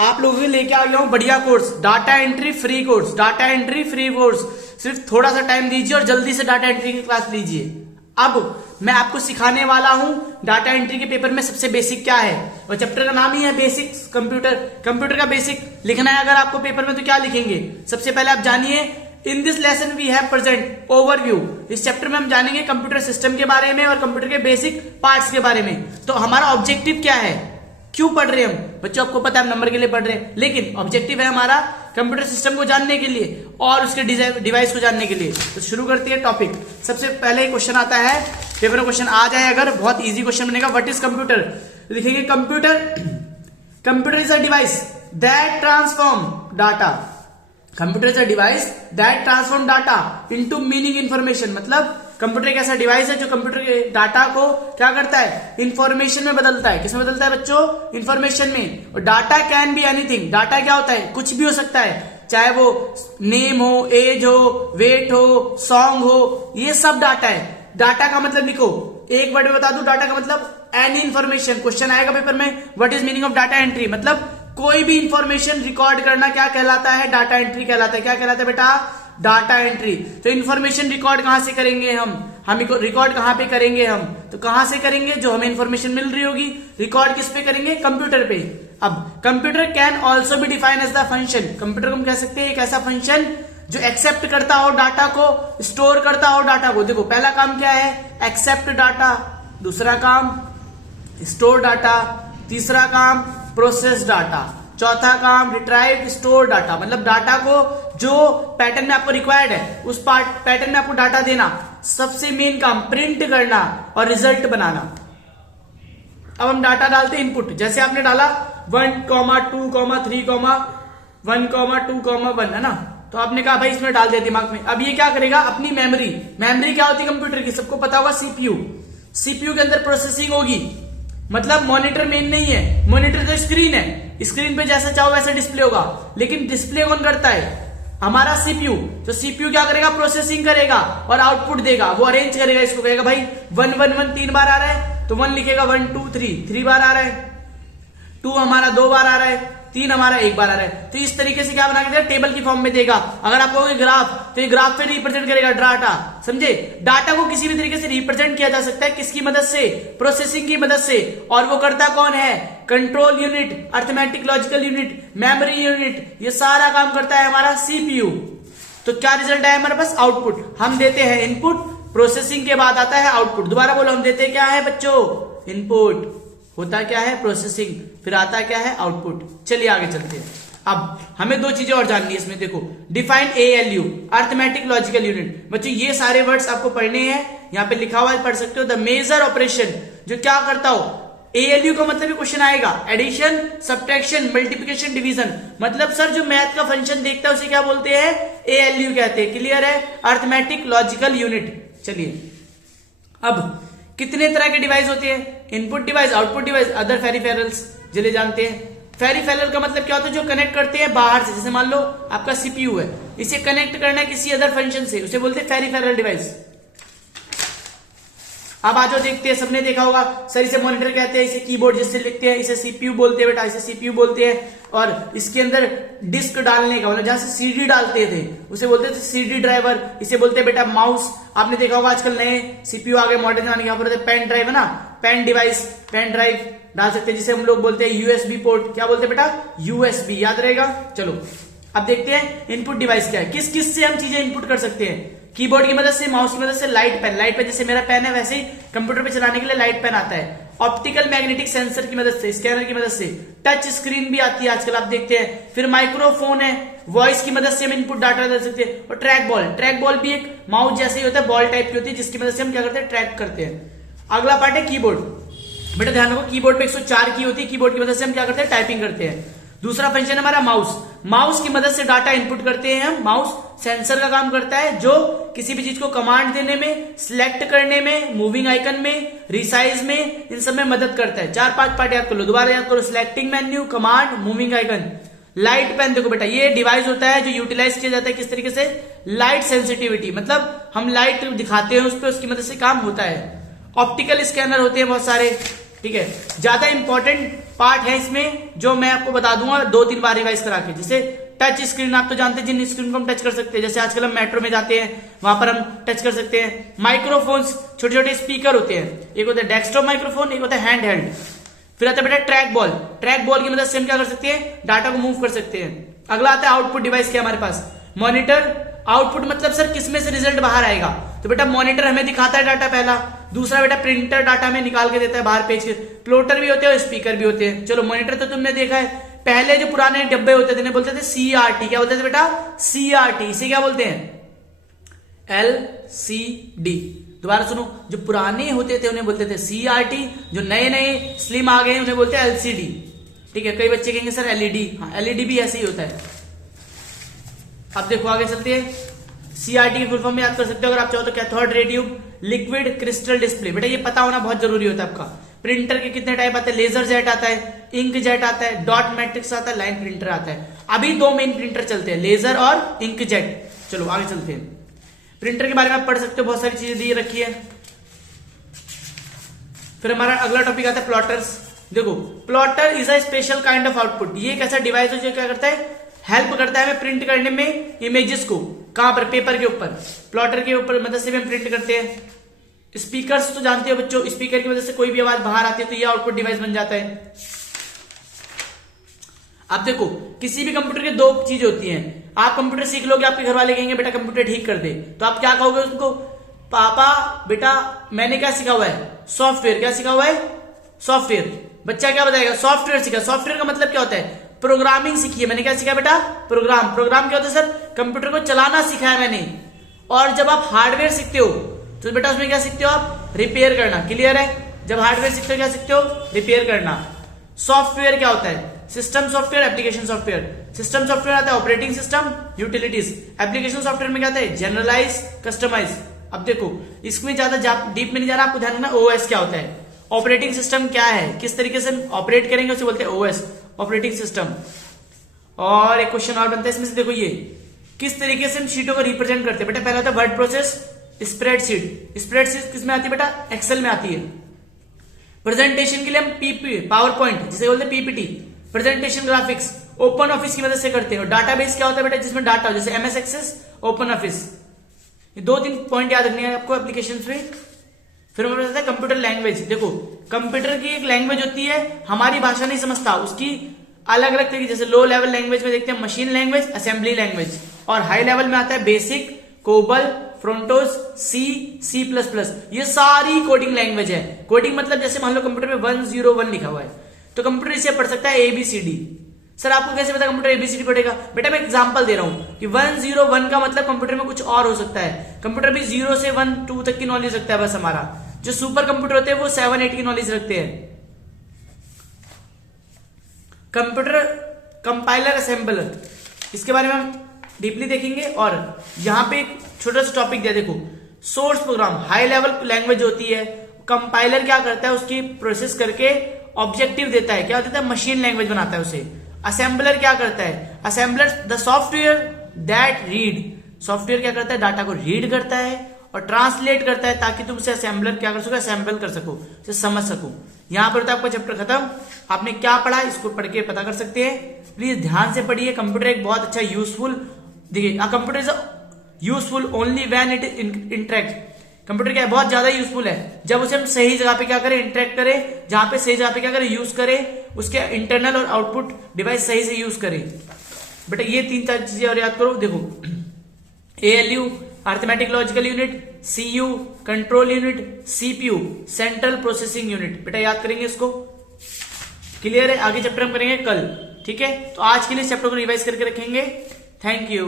आप लोगों के लेके आ गया हूं बढ़िया course, data entry free course, data entry free course. सिर्फ थोड़ा सा टाइम दीजिए और जल्दी से डाटा एंट्री की क्लास लीजिए। अब मैं आपको सिखाने वाला हूं डाटा एंट्री के पेपर में सबसे बेसिक क्या है, और चैप्टर का नाम ही है बेसिक्स कंप्यूटर। कंप्यूटर का बेसिक लिखना है अगर आपको पेपर में तो क्या लिखेंगे, सबसे पहले आप जानिए in this lesson we have present overview. इस चैप्टर में हम जानेंगे कंप्यूटर सिस्टम के बारे में और कंप्यूटर के बेसिक पार्ट्स के बारे में। तो हमारा ऑब्जेक्टिव क्या है, क्यों पढ़ रहे हैं हम बच्चों, आपको पता है हम नंबर के लिए पढ़ रहे हैं, लेकिन ऑब्जेक्टिव है हमारा कंप्यूटर सिस्टम को जानने के लिए और उसके डिवाइस को जानने के लिए। तो शुरू करते हैं टॉपिक। सबसे पहले क्वेश्चन आता है, पेपर में क्वेश्चन आ जाए अगर, बहुत इजी क्वेश्चन बनेगा। व्हाट इज कंप्यूटर, लिखेंगे computer is a device that transform data. Computer is a device that transform data into meaning information. मतलब कंप्यूटर एक ऐसा डिवाइस है जो कंप्यूटर के डाटा को क्या करता है, इंफॉर्मेशन में बदलता है। किसमें बदलता है बच्चों, इंफॉर्मेशन में। और data can be anything, data क्या होता है, कुछ भी हो सकता है, चाहे वो नेम हो, एज हो, वेट हो, सॉन्ग हो, ये सब डाटा है। डाटा का मतलब लिखो, एक वर्ड में बता दूं, डाटा का मतलब एनी इंफॉर्मेशन। क्वेश्चन आएगा पेपर में, what is meaning of data entry, मतलब कोई भी इंफॉर्मेशन रिकॉर्ड करना क्या कहलाता है, डाटा एंट्री कहलाता है। क्या कहलाता है बेटा, डाटा एंट्री। तो इंफॉर्मेशन रिकॉर्ड कहां से करेंगे हम रिकॉर्ड कहां पे करेंगे हम, तो कहां से करेंगे, जो हमें इंफॉर्मेशन मिल रही होगी, रिकॉर्ड किस पे करेंगे, कंप्यूटर पे। अब computer can also be define as the function. Computer को हम कह सकते हैं एक ऐसा फंक्शन जो एक्सेप्ट करता हो डाटा को, स्टोर करता हो डाटा को। देखो पहला काम क्या है, एक्सेप्ट डाटा, दूसरा काम स्टोर डाटा, तीसरा काम प्रोसेस डाटा, चौथा काम रिट्राइव स्टोर डाटा। मतलब डाटा को जो पैटर्न में आपको रिक्वायर्ड है उस पैटर्न में आपको डाटा देना। सबसे मेन काम प्रिंट करना और रिजल्ट बनाना। अब हम डाटा डालते हैं इनपुट, जैसे आपने डाला 1, 2, 3, 1, 2, 1 है ना, तो आपने कहा भाई इसमें डाल दिया दिमाग में। अब ये क्या करेगा, अपनी मेमोरी क्या होती है कंप्यूटर की, सबको पता होगा, सीपीयू के अंदर प्रोसेसिंग होगी। मतलब मॉनिटर मेन नहीं है, मॉनिटर तो स्क्रीन है, स्क्रीन पे जैसा चाहो वैसा डिस्प्ले होगा, लेकिन डिस्प्ले कौन करता है, हमारा सीपीयू। तो सीपीयू क्या करेगा, प्रोसेसिंग करेगा और आउटपुट देगा, वो अरेंज करेगा। इसको कहेगा भाई 1, 1, 1 3 बार आ रहा है तो 1 लिखेगा, 1, 2, 3 बार आ रहा है, 2 हमारा 2 बार आ रहा है, 3 हमारा 1 बार आ रहा है। तो इस तरीके से क्या बना के देगा, टेबल की फॉर्म में देगा। अगर आप कहोगे ग्राफ, तो ये ग्राफ पे रिप्रेजेंट करेगा डाटा, समझे। डाटा को किसी भी तरीके से रिप्रेजेंट किया जा सकता है, किसकी मदद से, प्रोसेसिंग की मदद से। और वो करता कौन है, control unit, arithmetic logical unit, memory unit, ये सारा काम करता है हमारा सीपीयू। तो क्या रिजल्ट आया हमारे पास, आउटपुट। हम देते हैं इनपुट, प्रोसेसिंग के बाद आता है आउटपुट। दोबारा बोलो, हम देते क्या है बच्चों, इनपुट, होता क्या है प्रोसेसिंग, फिर आता क्या है आउटपुट। चलिए आगे चलते हैं। अब हमें 2 चीजें और जाननी है इसमें। देखो define ALU, arithmetic logical unit. बच्चों ये सारे वर्ड्स आपको पढ़ने हैं, यहाँ पे लिखा हुआ है, पढ़ सकते हो। द मेजर ऑपरेशन, जो क्या करता हो, एएलयू का मतलब क्वेश्चन आएगा, एडिशन, सब्ट्रैक्शन, मल्टीप्लिकेशन, डिवीजन। मतलब सर जो मैथ का फंक्शन देखता है उसे क्या बोलते हैं, एएलयू कहते हैं। क्लियर है, अर्थमेटिक लॉजिकल यूनिट। चलिए अब कितने तरह के डिवाइस होते हैं, input device, output device, other peripherals, चलिए जानते हैं। पेरिफेरल का मतलब क्या होता है, जो कनेक्ट करते हैं बाहर से। जैसे मान लो आपका सीपीयू है, इसे कनेक्ट करना है किसी अदर फंक्शन से, उसे बोलते हैं पेरिफेरल डिवाइस। अब आ जाओ देखते हैं, सबने देखा होगा, सर इसे मॉनिटर कहते हैं, इसे कीबोर्ड जिससे लिखते हैं, इसे सीपीयू बोलते हैं बेटा, इसे सीपीयू बोलते हैं। और इसके अंदर डिस्क डालने का मतलब जहां से सीडी डालते थे उसे बोलते थे सीडी ड्राइवर, इसे बोलते हैं बेटा माउस। आपने देखा होगा आजकल नए सीपीयू आ गए मॉडर्न जमाने के, यहाँ पर पेन ड्राइव है ना, पेन डिवाइस, पेन ड्राइव डाल सकते हैं, जिसे हम लोग बोलते हैं यूएसबी पोर्ट। क्या बोलते हैं बेटा, यूएसबी, याद रहेगा। चलो अब देखते हैं इनपुट डिवाइस क्या है, किस किस से हम चीजें इनपुट कर सकते हैं। कीबोर्ड की मदद से, माउस की मदद से, लाइट पेन जैसे मेरा पेन है वैसे ही कंप्यूटर पे चलाने के लिए लाइट पेन आता है। ऑप्टिकल मैग्नेटिक सेंसर की मदद से, स्कैनर की मदद से, टच स्क्रीन भी आती है आजकल आप देखते हैं। फिर माइक्रोफोन है, वॉइस की मदद से हम इनपुट डाटा दे सकते हैं। और ट्रैक बॉल भी एक माउस जैसे ही होता है, बॉल टाइप की होती है, जिसकी मदद से हम क्या करते हैं, ट्रैक करते हैं। अगला पार्ट है कीबोर्ड। बेटा ध्यान रखो, कीबोर्ड पे 104 की होती है, कीबोर्ड की मदद से हम क्या करते हैं, टाइपिंग करते हैं। दूसरा फंक्शन है हमारा माउस की मदद से डाटा इनपुट करते हैं हम। माउस सेंसर का काम करता है, जो किसी भी चीज को कमांड देने में, सिलेक्ट करने में, मूविंग आइकन में, रिसाइज में, इन सब में मदद करता है। 4-5 पार्ट याद कर लो, दोबारा याद करो, selecting menu, command, moving icon. Light pen देखो बेटा, ये डिवाइस होता है जो यूटिलाइज किया जाता है किस तरीके से, लाइट सेंसिटिविटी, मतलब हम लाइट दिखाते हैं उस पर, उसकी मदद से काम होता है। ऑप्टिकल स्कैनर होते हैं बहुत सारे, ठीक है। ज्यादा इंपॉर्टेंट पार्ट है इसमें जो मैं आपको बता दूंगा 2-3 बार रिवाइज करा के। जैसे टच स्क्रीन, आप तो जानते हैं जिन स्क्रीन को हम टच कर सकते हैं, जैसे आजकल हम मेट्रो में जाते हैं वहां पर हम टच कर सकते हैं। माइक्रोफोन्स, छोटे छोटे स्पीकर होते हैं, एक होता है डेस्कटॉप माइक्रोफोन, एक होता है हैंड हेल्ड। फिर आता है बेटा ट्रैक बॉल। ट्रैक बॉल की मदद से हम क्या कर सकते हैं, डाटा को मूव कर सकते हैं। अगला आता है आउटपुट डिवाइस क्या हमारे पास, मॉनिटर। आउटपुट मतलब सर किसमें से रिजल्ट बाहर आएगा, तो बेटा मॉनिटर हमें दिखाता है डाटा पहला। दूसरा बेटा प्रिंटर डाटा में निकाल के देता है बाहर पेज के। प्लॉटर भी होते हैं और स्पीकर भी होते हैं। चलो मॉनिटर तो तुमने देखा है, पहले जो पुराने डब्बे होते थे बोलते थे CRT। क्या बोलते थे बेटा, CRT। इसे क्या बोलते हैं, LCD। दोबारा सुनो, जो पुराने होते थे उन्हें बोलते थे CRT, जो नए नए स्लिम आ गए उन्हें बोलते हैं LCD। ठीक है, कई बच्चे कहेंगे सर LED। हाँ, LED भी ऐसे ही होता है। अब देखो आगे चलते हैं, CRT की फुल फॉर्म याद कर सकते हो अगर आप चाहो तो, cathode ray tube, liquid crystal display. बेटा ये पता होना बहुत जरूरी होता है आपका। प्रिंटर के कितने टाइप आते हैं, लेजर जेट आता है, इंक जेट आता है, डॉट मैट्रिक्स आता है, लाइन प्रिंटर आता है। अभी 2 मेन प्रिंटर चलते हैं, लेजर और इंक जेट। चलो आगे चलते हैं। प्रिंटर के बारे में आप पढ़ सकते हो, बहुत सारी चीजें दी रखी है। फिर हमारा अगला टॉपिक आता है प्लॉटर्स। देखो plotter is a special kind of output. ये एक ऐसा डिवाइस है जो क्या करता है, हेल्प करता है हमें प्रिंट करने में इमेजेस को। कहां पर, पेपर के ऊपर। प्लॉटर के ऊपर मदद से भी हम प्रिंट करते हैं। स्पीकर्स तो जानते हो बच्चों, स्पीकर की वजह से कोई भी आवाज बाहर आती है तो ये आउटपुट डिवाइस बन जाता है। आप देखो किसी भी कंप्यूटर के 2 चीज होती हैं। आप कंप्यूटर सीख लोगे, आपके घर वाले कहेंगे बेटा कंप्यूटर ठीक कर दे, तो आप क्या कहोगे उसको, पापा बेटा मैंने क्या सीखा हुआ है, सॉफ्टवेयर। क्या सीखा हुआ है, सॉफ्टवेयर। बच्चा क्या बताएगा, सॉफ्टवेयर सीखा। सॉफ्टवेयर का मतलब क्या होता है, प्रोग्रामिंग सीखी है मैंने। क्या सीखा बेटा, प्रोग्राम। प्रोग्राम क्या होता है सर, कंप्यूटर को चलाना सीखा है मैंने। और जब आप हार्डवेयर सीखते हो तो बेटा उसमें क्या सीखते हो आप, रिपेयर करना। क्लियर है, जब हार्डवेयर सीखते हो क्या सीखते हो, रिपेयर करना। सॉफ्टवेयर क्या होता है, system software, application software. System software आता है operating system, utilities. Application software में क्या आता है, जनरलाइज, कस्टमाइज। अब देखो इसमें ज्यादा डीप में नहीं जाना, आपको ध्यान रखना OS क्या होता है, ऑपरेटिंग सिस्टम क्या है, किस तरीके से ऑपरेट करेंगे उसे बोलते हैं OS, ऑपरेटिंग सिस्टम। और एक क्वेश्चन और बनता है इसमें से, देखो ये किस तरीके से हम शीटों को रिप्रेजेंट करते हैं। बेटा पहला होता है वर्ड प्रोसेस, स्प्रेडशीट। स्प्रेडशीट किस में आती है बेटा, एक्सेल में आती है। प्रेजेंटेशन के लिए हम PP, पावर पॉइंट जिसे बोलते हैं PPT, presentation graphics, open office की मदद से करते हैं। और डाटाबेस क्या होता है बेटा, जिसमें डाटा हो, जैसे MS एक्सेस, ओपन ऑफिस। ये 2-3 पॉइंट याद रखने हैं आपको एप्लीकेशन में। फिर हमारे पास है कंप्यूटर लैंग्वेज। देखो कंप्यूटर की एक लैंग्वेज होती है, हमारी भाषा नहीं समझता, उसकी अलग अलग तरीके, जैसे लो लेवल लैंग्वेज में देखते हैं मशीन लैंग्वेज, असेंबली लैंग्वेज। और हाई लेवल में आता है बेसिक, कोबल, फ्रंटोस, C++। ये सारी कोडिंग लैंग्वेज है। कोडिंग मतलब जैसे मान लो कंप्यूटर में 101 लिखा हुआ है तो कंप्यूटर इसे पढ़ सकता है ABCD। सर आपको कैसे पता कंप्यूटर ABCD पढ़ेगा, बेटा मैं एग्जांपल दे रहा हूं कि 101 का मतलब कंप्यूटर में कुछ और हो सकता है। कंप्यूटर भी 0 से 1, 2 तक की नॉलेज रखता है बस हमारा। जो सुपर कंप्यूटर होते हैं वो 7, 8 की नॉलेज रखते हैं। कंप्यूटर कंपाइलर, असेंबलर, इसके बारे में हम डीपली देखेंगे। और यहां पे एक छोटा सा टॉपिक दिया, देखो source program high level language होती है। कंपाइलर क्या करता है, उसकी प्रोसेस करके ऑब्जेक्टिव देता है, क्या देता है, मशीन लैंग्वेज बनाता है उसे। असेंबलर क्या करता है, assembler the software that read. Software क्या करता है, डाटा को रीड करता है और ट्रांसलेट करता है ताकि तुम उसे असेंबलर क्या कर सको, असेंबल कर सको, उसे समझ सको। यहां पर तो आपका चैप्टर खत्म। आपने क्या पढ़ा इसको पढ़ के पता कर सकते हैं। प्लीज ध्यान से पढ़िए। कंप्यूटर एक बहुत अच्छा यूजफुल, देखिए computer is useful only when it interact. Computer क्या है, बहुत ज्यादा यूजफुल है जब उसे हम सही जगह पे क्या करें, इंटरेक्ट करें। जहां पे सही जगह पे क्या करें, यूज करें, उसके इंटरनल और आउटपुट डिवाइस सही से यूज करें। बेटा ये 3-4 चीजें और याद करो। देखो ALU arithmetic logical unit, CU control unit, CPU central processing unit. बेटा याद करेंगे इसको। क्लियर है, आगे चैप्टर हम करेंगे कल। ठीक है, तो आज के लिए चैप्टर को रिवाइज करके रखेंगे। Thank you.